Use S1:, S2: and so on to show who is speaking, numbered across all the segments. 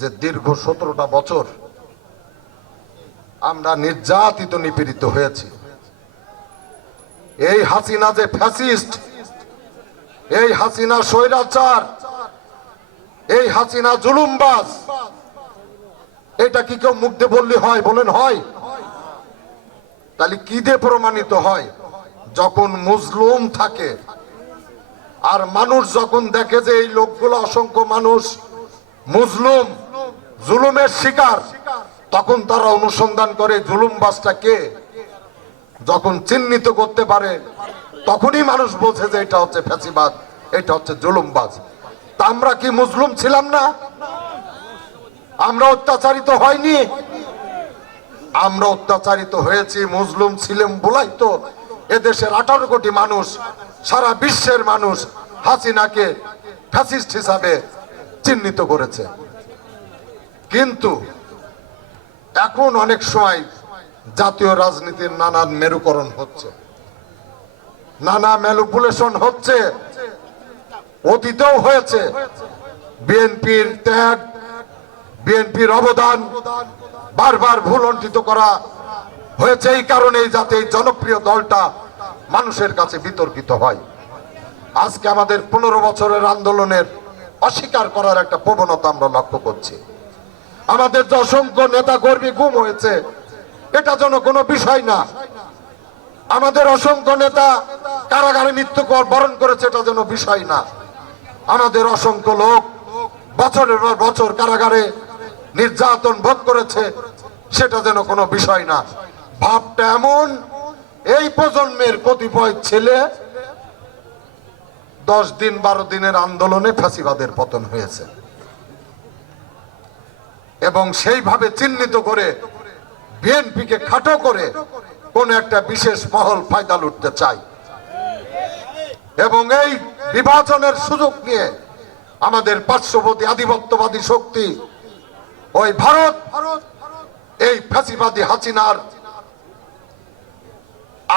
S1: যে দীর্ঘ সতেরোটা বছর আমরা নির্যাতিত, নিপীড়িত হয়েছি। এই হাসিনা যে ফ্যাসিস্ট, এই হাসিনা স্বৈরাচার, এই হাসিনা জুলুমবাজ, এটা কি কেউ মুখ দিয়ে বললে হয় বলেন হয়? তাহলে কি দিয়ে প্রমাণিত হয়? যখন মুজলুম থাকে, আর মানুষ যখন দেখে যে এই লোকগুলো অসংখ্য মানুষ মুজলুম জুলুমের শিকার। তখন তারা অনুসন্ধান করে জুলুমবাজটা কে? যখন চিহ্নিত করতে পারে, তখনই মানুষ বোঝে যে এটা হচ্ছে ফ্যাসিবাদ, এটা হচ্ছে জুলুমবাজ। তা আমরা কি মুসলিম ছিলাম না? আমরা অত্যাচারিত হয়নি? আমরা অত্যাচারিত হয়েছি মুসলিম ছিলাম বলাই তো। এদেশের আঠারো কোটি মানুষ, সারা বিশ্বের মানুষ হাসিনাকে ফ্যাসিস্ট হিসাবে চিহ্নিত করেছে। কিন্তু এখন অনেক সময় জাতীয় রাজনীতির নানান মেরুকরণ হচ্ছে, নানা ম্যালুপুলেশন হচ্ছে, অতীতেও হয়েছে। বিএনপির ত্যাগ, বিএনপির অবদান বারবার ভুলন্টিত করা হয়েছে, এই কারণেই যাতে এই জনপ্রিয় দলটা মানুষের কাছে বিতর্কিত হয়। আজকে আমাদের পনেরো বছরের আন্দোলনের অস্বীকার করার একটা প্রবণতা আমরা লক্ষ্য করছি। আমাদের যে অসংখ্য নেতা কর্মী গুম হয়েছে, এটা যেন কোনো বিষয় না। আমাদের অসংখ্য নেতা কারাগারে মৃত্যু বরণ করেছে, এটা যেন বিষয় না। আমাদের অসংখ্য লোক বছরের পর বছর কারাগারে নির্যাতন ভোগ করেছে, সেটা যেন কোনো বিষয় না। ভাবটা এমন, এই প্রজন্মের কতিপয় ছেলে দশ দিন বারো দিনের আন্দোলনে ফাঁসিবাদের পতন হয়েছে। এবং সেইভাবে চিহ্নিত করে বিএনপিকে খাটো করে কোন একটা বিশেষ মহল ফায়দা লুটতে চাই। এবং এই বিভাজনের সুযোগ নিয়ে আমাদের পার্শ্ববর্তী আধিপত্যবাদী শক্তি, ওই ভারত, এই ফ্যাসিবাদী হাসিনার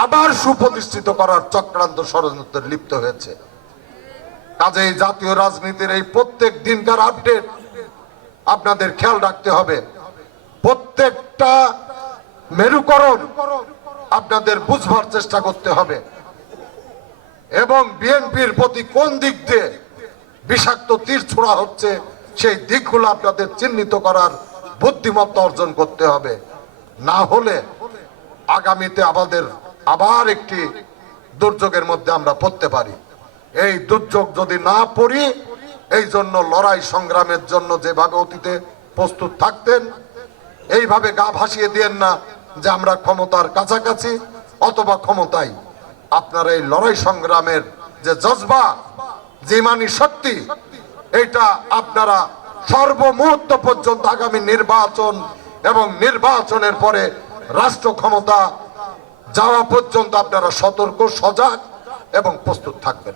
S1: আবার সুপ্রতিষ্ঠিত করার চক্রান্ত ষড়যন্ত্রে লিপ্ত হয়েছে। কাজেই জাতীয় রাজনীতির এই প্রত্যেক দিনকার আপডেট আপনাদের খেয়াল রাখতে হবে। প্রত্যেকটা মেরুকরণ আপনাদের বুঝবার চেষ্টা করতে হবে। এবং বিএনপির প্রতি কোন দিক দিয়ে বিষাক্ত তীর ছোড়া হচ্ছে, সেই দিকগুলো আপনাদের চিহ্নিত করার বুদ্ধিমত্তা অর্জন করতে হবে। না হলে আগামীতে আমাদের আবার একটি দুর্যোগের মধ্যে আমরা পড়তে পারি। এই দুর্যোগ যদি না পড়ি এই জন্য লড়াই সংগ্রামের জন্য যেভাবে অতীতে প্রস্তুত থাকতেন, এইভাবে গা ভাসিয়ে দিয়েন না যে আমরা ক্ষমতার কাছাকাছি অথবা ক্ষমতায়। আপনার এই লড়াই সংগ্রামের যে জজবা, যে মানি শক্তি এটা আপনারা সর্বমুহূর্ত পর্যন্ত আগামী নির্বাচন এবং নির্বাচনের পরে রাষ্ট্র ক্ষমতা যাওয়া পর্যন্ত আপনারা সতর্ক, সজাগ এবং প্রস্তুত থাকবেন।